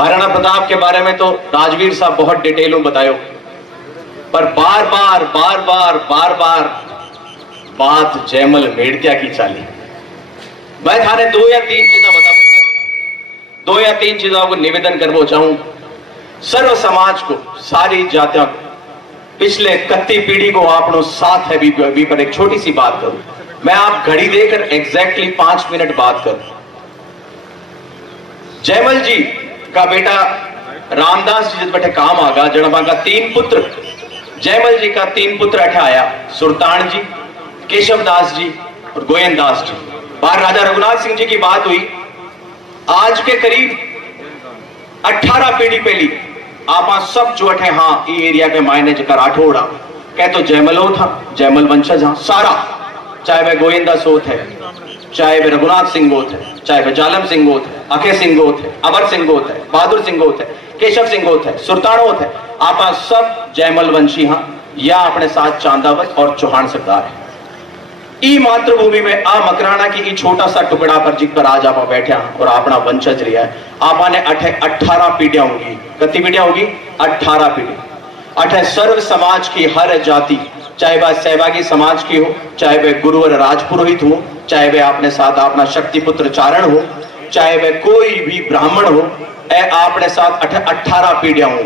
महाराणा प्रताप के बारे में तो राजवीर साहब बहुत डिटेल में बतायो, पर बार बार बात जयमल मेड़तिया की चाली। मैं थाने 2 या 3 चीजें बताना चाहूं, 2 या 3 चीजों को निवेदन करना चाहूं। सर्व समाज को, सारी जातियों को, पिछले कत्ती पीढ़ी को आपनो साथ है भी पर एक छोटी सी बात करूं। मैं आप घड़ी देकर एग्जैक्टली 5 मिनट बात करूं। जयमल जी का बेटा रामदास जी जिस बैठे काम आगा जड़बा का 3 पुत्र, जयमल जी का 3 पुत्र अठे आया, सुरतान जी, केशवदास जी और गोयनदास जी। बाहर राजा रघुनाथ सिंह जी की बात हुई, आज के करीब 18 पीढ़ी पहली आप सब जो अठे हाँ ये एरिया के मायने जकर राठौड़ा कह तो जयमलो था, जयमल वंशज हाँ सारा, चाहे वह गोविंदा सोत है, चाहे वह रघुनाथ सिंह गोत है, चाहे वह जालम सिंह गोत है, अखे सिंह गोत है, अमर सिंह गोत है, बहादुर सिंह गोत है, केशव सिंह गोत है, सुरतानोत है, आप सब जयमल वंशी हाँ या अपने साथ चांदावत और चौहान सरदार है। ई मातृभूमि में आ मकराना की ई छोटा सा टुकड़ा पर जिस पर आज आप बैठे और अपना वंशज रिया है, आपने 18 पीढ़ियां होगी, कितनी पीढ़ियां होगी? 18 पीढ़ी। अठे सर्व समाज की हर जाति, चाहे वह सहभागी समाज की हो, चाहे वह गुरुवर राजपुरोहित हो, चाहे वह अपने साथ अपना शक्तिपुत्र चारण हो, चाहे वह कोई भी ब्राह्मण हो, अपने साथ 18 पीढ़ियां हो।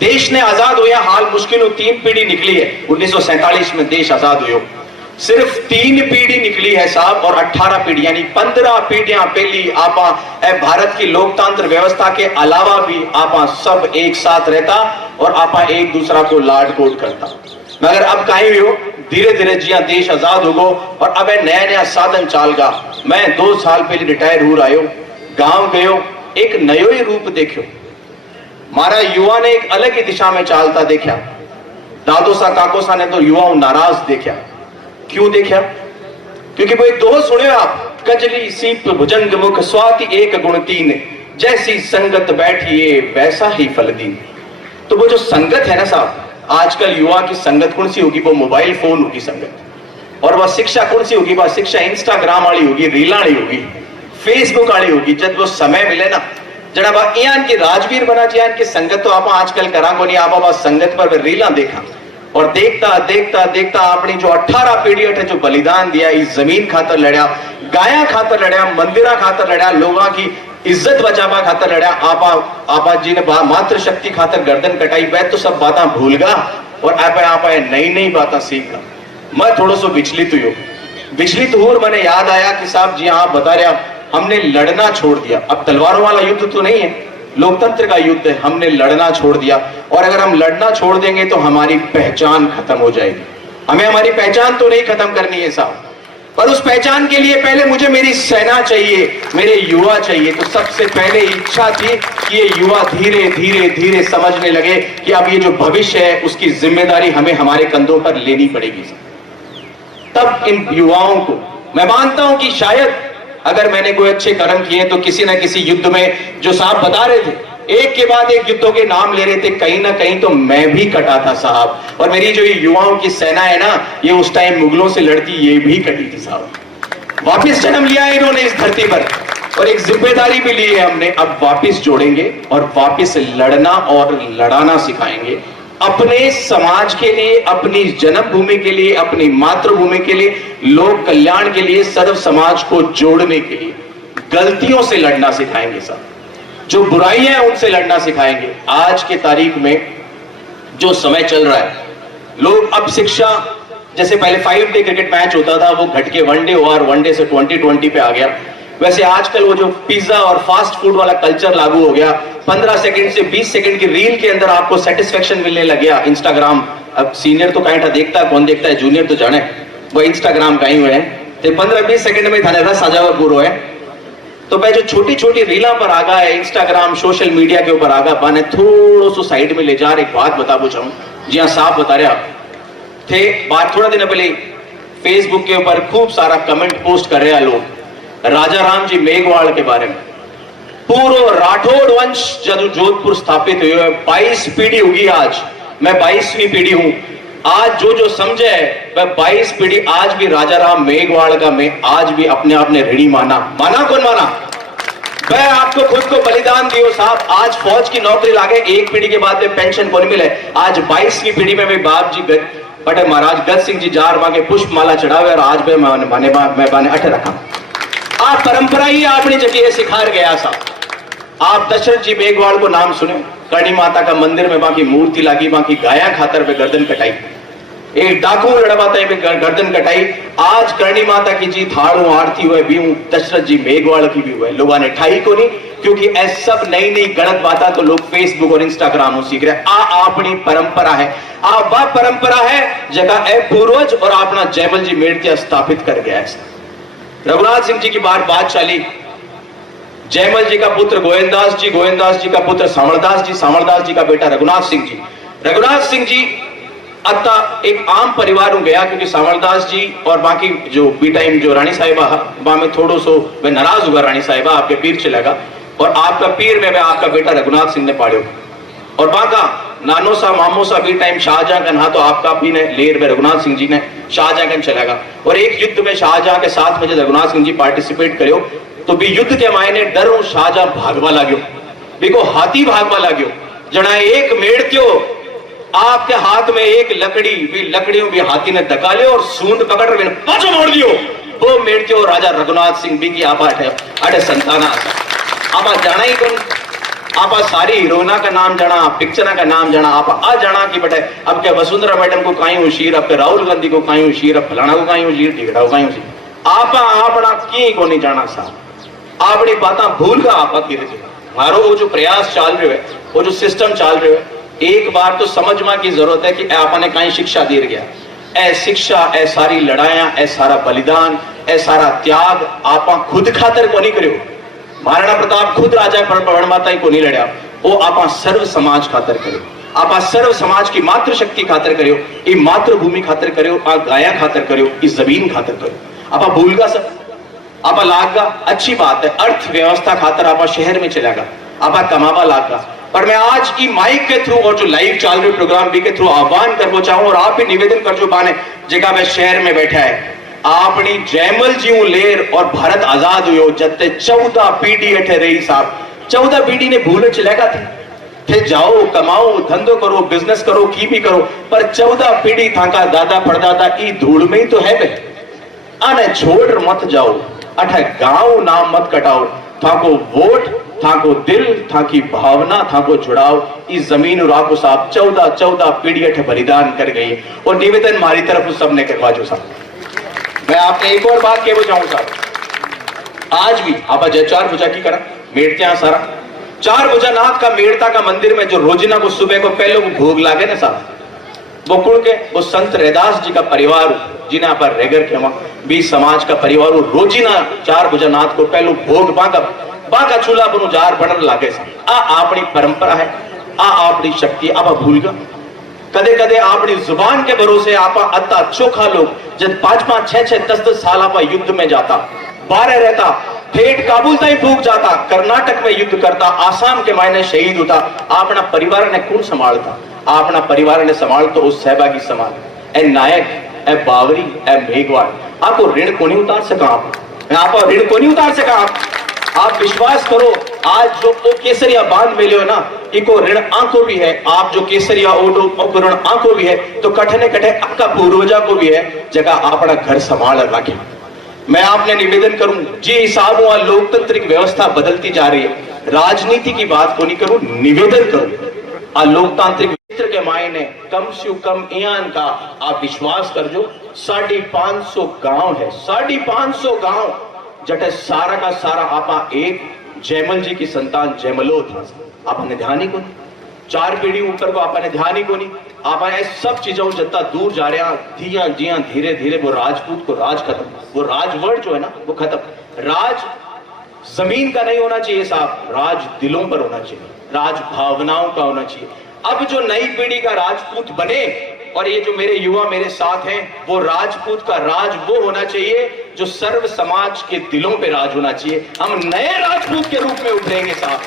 देश ने आजाद हुआ, हाल मुश्किल 3 पीढ़ी निकली है। 1947 में देश आजाद हुआ, सिर्फ 3 पीढ़ी निकली है साहब, और 18 पीढ़ी यानी 15 पीढ़ियां पहली आपा भारत की लोकतंत्र व्यवस्था के अलावा भी आपा सब एक साथ रहता और आपा एक दूसरा को लाड कोट करता। मगर अब कहीं भी हो, धीरे धीरे जिया देश आजाद हो गो और अब नया नया साधन चाल गा। मैं 2 साल पहले रिटायर हो रहा, गांव गयो, एक नयो ही रूप देखो, मारा युवा ने एक अलग ही दिशा में चालता देखा। दादो सा काको सा ने तो युवाओं नाराज देखा। क्यों देखा? क्योंकि वो एक दोह सुने आप, कजली सीप भुजंग मुख स्वाति एक गुण 3, जैसी संगत बैठिए वैसा ही फल दीन। तो वो जो संगत है ना साहब, आजकल युवा की संगत कौन सी होगी? वो मोबाइल फोन होगी संगत, और वह शिक्षा कौन सी होगी? वह शिक्षा इंस्टाग्राम वाली होगी, रील वाली होगी, फेसबुक वाली होगी। जब वो समय मिले ना जनाब यान की राजवीर बना चाहिए की संगत तो आप आजकल करा को नहीं, आप संगत पर रीला देखा और देखता देखता देखता अपनी जो 18 पीढ़ी अठे जो बलिदान दिया, इस जमीन खातर लड़या, गाया खातर लड़या, मंदिरा खातर लड़या, लोगों की इज्जत बचावा खातर लड़या, आपा जी ने मात्र शक्ति खातर गर्दन कटाई। वह तो सब बातें भूल गा और आप नई नई बातें सीख गा। मैं थोड़ा सा विचलित हूं, मैंने याद आया कि साहब जी आप बता रहे, हमने लड़ना छोड़ दिया। अब तलवारों वाला युद्ध तो नहीं है, लोकतंत्र का युद्ध है, हमने लड़ना छोड़ दिया। और अगर हम लड़ना छोड़ देंगे तो हमारी पहचान खत्म हो जाएगी। हमें हमारी पहचान तो नहीं खत्म करनी है साहब, पर उस पहचान के लिए पहले मुझे मेरी सेना चाहिए, मेरे युवा चाहिए। तो सबसे पहले इच्छा थी कि ये युवा धीरे धीरे धीरे समझने लगे कि अब ये जो भविष्य है उसकी जिम्मेदारी हमें हमारे कंधों पर लेनी पड़ेगी। तब इन युवाओं को मैं मानता हूं कि शायद अगर मैंने कोई अच्छे कर्म किए तो किसी न किसी युद्ध में, जो साहब बता रहे थे एक के बाद एक युद्धों के नाम ले रहे थे, कहीं ना कहीं तो मैं भी कटा था साहब। और मेरी जो ये युवाओं की सेना है ना, ये उस टाइम मुगलों से लड़ती, ये भी कटी थी साहब। वापिस जन्म लिया है इन्होंने इस धरती पर और एक जिम्मेदारी भी ली है हमने। अब वापिस जोड़ेंगे और वापिस लड़ना और लड़ाना सिखाएंगे, अपने समाज के लिए, अपनी जन्मभूमि के लिए, अपनी मातृभूमि के लिए, लोक कल्याण के लिए, सर्व समाज को जोड़ने के लिए गलतियों से लड़ना सिखाएंगे साहब, जो बुराइयां हैं उनसे लड़ना सिखाएंगे। आज के तारीख में जो समय चल रहा है, लोग अब शिक्षा, जैसे पहले 5 डे क्रिकेट मैच होता था वो घट के 1 डे और 1 डे से 2020 पे आ गया, वैसे आजकल वो जो पिज्जा और फास्ट फूड वाला कल्चर लागू हो गया। 15 सेकंड से 20 सेकंड की रील के अंदर आपको सेटिस्फेक्शन मिलने लग गया। इंस्टाग्राम, अब सीनियर तो कहीं देखता है, कौन देखता है, जूनियर तो जाने वो इंस्टाग्राम कहीं हुए हैं, तो 15-20 सेकंड में थाने रस आ जाओ पूरा है। तो मैं जो छोटी छोटी रीला पर आगा है, इंस्टाग्राम सोशल मीडिया के ऊपर आगा पाने, थोड़ा सा साइड में ले जा रहे, एक बात बता पूछाऊं, जी हाँ साफ बता रहे आप थे। बात थोड़ा दिन पहले फेसबुक के ऊपर खूब सारा कमेंट पोस्ट कर रहे हैं लोग राजा राम जी मेघवाल के बारे में। पूरा राठौड़ वंश जब जोधपुर स्थापित हुए 22 पीढ़ी होगी, आज मैं 22वीं पीढ़ी हूं। आज जो जो समझे वह 22 पीढ़ी आज भी राजा राम मेघवाल का मैं आज भी अपने आप ने ऋणी माना। कौन माना? मैं आपको खुद को बलिदान दियो साहब। आज फौज की नौकरी लागे, एक पीढ़ी के बाद में पेंशन को नहीं मिले। आज 22वीं पीढ़ी में भी बाप जी बटे महाराज गज सिंह जी जार मांगे पुष्प माला चढ़ावे और आज भी मैं बाने अठ रखा। आप परंपरा ही आपने जगह सिखा गया साहब। आप दशरथ जी मेघवाल को नाम सुने, करणी माता का मंदिर में बाकी मूर्ति लगी, बाकी गाया खातर पे गर्दन कटाई, एक डाकू लड़वाता पे गर्दन कटाई। आज करणी माता की जी थाड़ू आरती हुए भी हूं, दशरथ जी मेघवाल की भी हुए, लोगों ने ठाई को नहीं, क्योंकि ऐसा सब नई नई गलत बातें तो लोग फेसबुक और इंस्टाग्राम में सीख रहे। आ अपनी परंपरा है, आ वह परंपरा है जगह ए पूर्वज और अपना जयमल जी मेड़तिया स्थापित कर गया है। रघुनाथ सिंह जी की बात चली, जयमल जी का पुत्र गोविंदास जी, गोविंदास जी का पुत्र सामरदास जी, सामरदास जी का बेटा रघुनाथ सिंह जी। रघुनाथ सिंह जी अत्ता एक आम परिवार में गया, क्योंकि सामरदास जी और बाकी जो बी टाइम जो रानी साहिबा वहां में थोड़ो सो वे नाराज हुआ, रानी साहिबा आपके पीर चलेगा और आपका पीर में आपका बेटा रघुनाथ सिंह ने पाड़ो और बाका नानो सा मामो सा बी टाइम शाहजहां का ना, तो आपका भी ने लेर में रघुनाथ सिंह जी ने शाहजहां का चलेगा। और एक युद्ध में शाहजहां के साथ में जब रघुनाथ सिंह जी पार्टिसिपेट करो तो भी युद्ध के मायने डरो शाहजहां भागवा लाग्यो, बिको हाथी भागवा लाग्यो। जना एक मेड़त्यो आपके हाथ में एक लकड़ी भी, लकड़ियों भी हाथी ने धका लियो और सूंड पकड़ कर पाछो मोड़ दियो। वो मेड़त्यो राजा रघुनाथ सिंह भी की आपा अटे संताना आपा जाना ही कौन, आपा सारी हीरोइना का नाम जाना, पिक्चर का नाम जाना, आपा आ जाना कि बेटे अब के वसुंधरा मैडम को काई हुशीर, अब के राहुल गांधी को काई हुशीर, अब फलाना को काई हुशीर, टिकड़ा को काई हुशीर, आपा अपना की को नहीं जाना साहब। आपनी बातें भूल का आपा धीरे धीरे मारो वो जो प्रयास चल रहे है, वो जो सिस्टम चल रहे है, एक बार तो समझना की जरूरत है कि आपने कहीं शिक्षा दे गया। ए शिक्षा, ए सारी लड़ाइयां, ए सारा बलिदान, ए सारा त्याग आपा खुद खातर को नहीं करो। महाराणा प्रताप खुद राजा पण माता ही को नहीं लड़ा, वो आपा सर्व समाज खातर करो, आपा सर्व समाज की मातृ शक्ति खातर करो, ये मातृभूमि खातर करो, आ गाया खातर करो, इस जमीन खातर करो। आपा भूलगा सब, आपा लागगा अच्छी बात है, अर्थव्यवस्था खातर आपा शहर में चलेगा, आपा कमावा लागगा। पर मैं आज की माइक के थ्रू और जो लाइव चल रहे प्रोग्राम भी के थ्रू आह्वान करना चाहूं और आप भी निवेदन कर जो पाने जगह में शहर में बैठा है, आपनी जयमल जी लेर और भारत आजाद हुयो जते 14 पीढ़ी अठे रही साहब। 14 पीढ़ी ने भूल चलेगा थे जाओ कमाओ धंधो करो बिजनेस करो की भी करो, पर 14 पीढ़ी थाका दादा परदादा की धूल में ही तो है बे। आने छोड़ मत जाओ, अठे गांव नाम मत कटाओ, थाको वोट, थाको दिल, थाकी भावना, थाको जुड़ाव इस जमीन और आपको साहब 14 पीढ़ी अठे बलिदान कर गई। और निवेदन हमारी तरफ उस सबने करवा जो साहब। मैं आपने एक और बात कहना चाहूं साहब, आज भी आप जय 4 भुजा की करा मेड़त्या सारा 4 भुजा नाथ का मेड़ता का मंदिर में जो रोजिना को सुबह को पहले को भोग लागे ना साहब, वो कुड़ के वो संत रैदास जी का परिवार जिन्हें पर रेगर के भी समाज का परिवार रोजिना 4 भुजा नाथ को पहले भोग बाका चूल्हा बनो जार बनर लागे आ अपनी परंपरा है, आ अपनी शक्ति आप भूलगा। कदे कदे अपनी जुबान के भरोसे आपा अत्ता चोखा लोग जब 5-5, 6-6, 10-10 साल आपा युद्ध में जाता, बारह रहता, ठेठ काबुल तक भूख जाता, कर्नाटक में युद्ध करता, आसाम के मायने शहीद होता, अपना परिवार ने कौन संभालता? अपना परिवार ने संभाल तो उस सहभागी समाज ए नायक, ए बावरी, ए मेघवाल आपको ऋण को नहीं उतार सका, आप ऋण को नहीं उतार सका। आप विश्वास करो, आज जो ओ केसरिया बांध में लियो ना, इको ऋण आंखों भी है, आप जो केसरिया ओडो ऋण आंखों भी है, तो कठने कठे आपका पूर्वजा को भी है जगह अपना घर संभाल रखे। मैं आपने निवेदन करूं जी हिसाब हुआ लोकतांत्रिक व्यवस्था बदलती जा रही है, राजनीति की बात को नहीं करूं, निवेदन करूं आ लोकतांत्रिक क्षेत्र के मायने कम से कम ईयान का आप विश्वास कर जो 550 गांव है, 550 गांव जटे सारा का सारा आपा एक जयमल जी की संतान जयमलो था। आपने ध्यान ही को नहीं, 4 पीढ़ी ऊपर को आपने ध्यान ही को नहीं, आप सब चीजों जितना दूर जा रहे हैं जिया धीरे धीरे वो राजपूत को राज खत्म, वो राजवर्ड जो है ना वो खत्म। राज जमीन का नहीं होना चाहिए साहब, राज दिलों पर होना चाहिए, राज भावनाओं का होना चाहिए। अब जो नई पीढ़ी का राजपूत बने और ये जो मेरे युवा मेरे साथ हैं, वो राजपूत का राज वो होना चाहिए जो सर्व समाज के दिलों पे राज होना चाहिए। हम नए राजपूत के रूप में उभरेंगे साहब।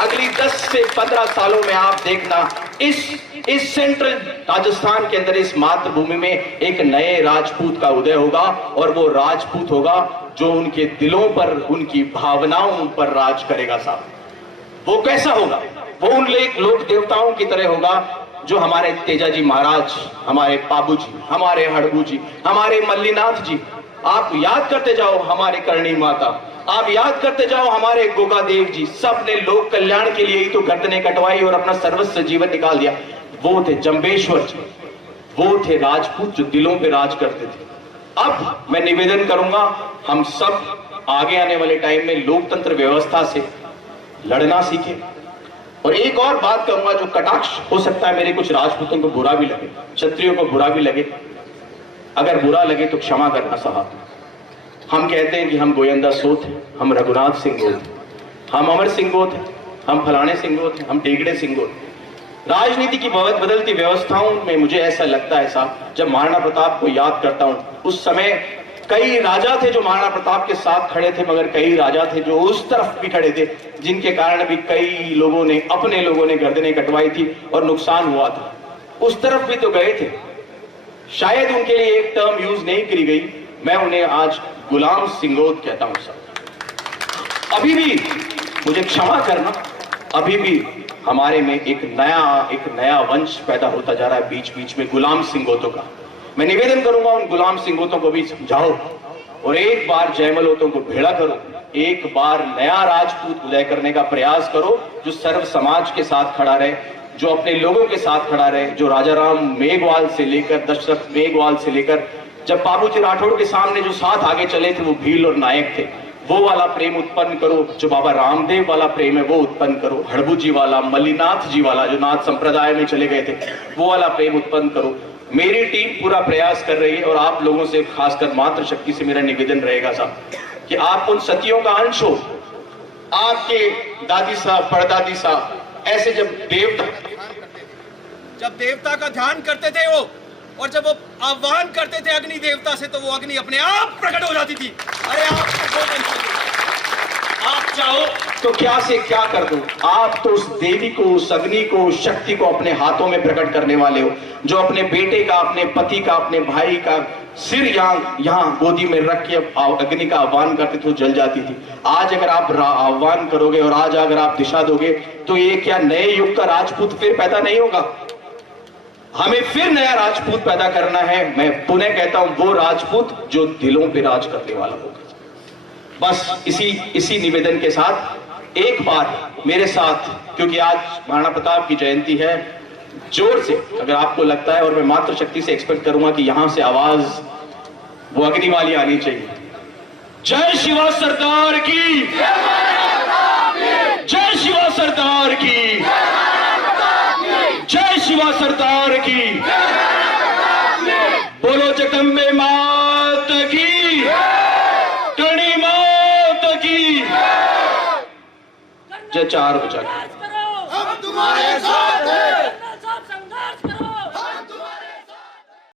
अगली 10 से 15 सालों में आप देखना इस सेंट्रल राजस्थान के अंदर इस मातृभूमि में एक नए राजपूत का उदय होगा और वो राजपूत होगा जो उनके दिलों पर, उनकी भावनाओं पर राज करेगा साहब, वो कैसा होगा? वो उन लोक देवताओं की तरह होगा जो हमारे तेजाजी महाराज, हमारे बाबू जी, हमारे हड़बू जी, हमारे मल्लीनाथ जी, आप याद करते जाओ, हमारे करणी माता, आप याद करते जाओ, हमारे गोगा देव जी, सब ने लोक कल्याण के लिए ही तो गर्दनें कटवाई और अपना सर्वस्व जीवन निकाल दिया। वो थे जंबेश्वर जी, वो थे राजपूत जो दिलों पे राज करते थे। अब मैं निवेदन करूंगा, हम सब आगे आने वाले टाइम में लोकतंत्र व्यवस्था से लड़ना सीखें। और एक और बात कहूंगा, जो कटाक्ष हो सकता है मेरे कुछ राजपूतों को बुरा भी लगे, क्षत्रियों को बुरा भी लगे, अगर बुरा लगे तो क्षमा करना साहब। हम कहते हैं कि हम गोविंदा सोत हैं, हम रघुनाथ सिंह गोत हैं, हम अमर सिंह गोत हैं, हम फलाने सिंह गोत हैं, हम टेगड़े सिंह गोत हैं। राजनीति की बदलती व्यवस्थाओं में मुझे ऐसा लगता है साहब, जब महाराणा प्रताप को याद करता हूं, उस समय कई राजा थे जो महाराणा प्रताप के साथ खड़े थे, मगर कई राजा थे जो उस तरफ भी खड़े थे, जिनके कारण भी कई लोगों ने, अपने लोगों ने गर्दनें कटवाई थी और नुकसान हुआ था। उस तरफ भी तो गए थे, शायद उनके लिए एक टर्म यूज नहीं करी गई, मैं उन्हें आज गुलाम सिंगोत कहता हूं साहब। अभी भी मुझे क्षमा करना, अभी भी हमारे में एक नया वंश पैदा होता जा रहा है बीच बीच में गुलाम सिंगोतों का। मैं निवेदन करूंगा उन गुलाम सिंगोतों को भी समझाओ और एक बार जयमलोतों को भेड़ा करो, एक बार नया राजपूत उदय करने का प्रयास करो, जो सर्व समाज के साथ खड़ा रहे, जो अपने लोगों के साथ खड़ा रहे, जो राजाराम मेघवाल से लेकर, दशरथ मेघवाल से लेकर, जब बाबूजी राठौड़ के सामने जो साथ आगे चले थे वो भील और नायक थे, वो वाला प्रेम उत्पन्न करो। जो बाबा रामदेव वाला प्रेम है वो उत्पन्न करो, हड़बू जी वाला, मल्लीनाथ जी वाला जो नाथ संप्रदाय में चले गए थे, वो वाला प्रेम उत्पन्न करो। मेरी टीम पूरा प्रयास कर रही है और आप लोगों से, खासकर मातृशक्ति से मेरा निवेदन रहेगा साहब कि आप उन सतियों का अंश हो। आपके दादी साहब, परदादी साहब ऐसे जब देवता का ध्यान करते थे वो, और जब वो आह्वान करते थे अग्नि देवता से, तो वो अग्नि अपने आप प्रकट हो जाती थी। अरे आप चाहो तो क्या से क्या कर दो, आप तो उस देवी को, उस अग्नि को, उस शक्ति को अपने हाथों में प्रकट करने वाले हो, जो अपने बेटे का, अपने पति का, अपने भाई का सिर यहाँ गोदी में रख के अग्नि का आह्वान करते थे, जल जाती थी। आज अगर आप आह्वान करोगे और आज अगर आप दिशा दोगे, तो ये क्या नए युग का राजपूत फिर पैदा नहीं होगा? हमें फिर नया राजपूत पैदा करना है। मैं पुनः कहता हूं, वो राजपूत जो दिलों पे राज करने वाला होगा। बस इसी निवेदन के साथ एक बार मेरे साथ, क्योंकि आज महाराणा प्रताप की जयंती है, जोर से अगर आपको लगता है, और मैं मातृशक्ति से एक्सपेक्ट करूंगा कि यहां से आवाज वो अग्नि वाली आनी चाहिए। जय शिवा सरदार की, जय शिवा सरदार की, जय शिवा सरदार की, बोलो जगदम्बे मात की, करणी मात की जय। 4 बजा हम तुम्हारे साथ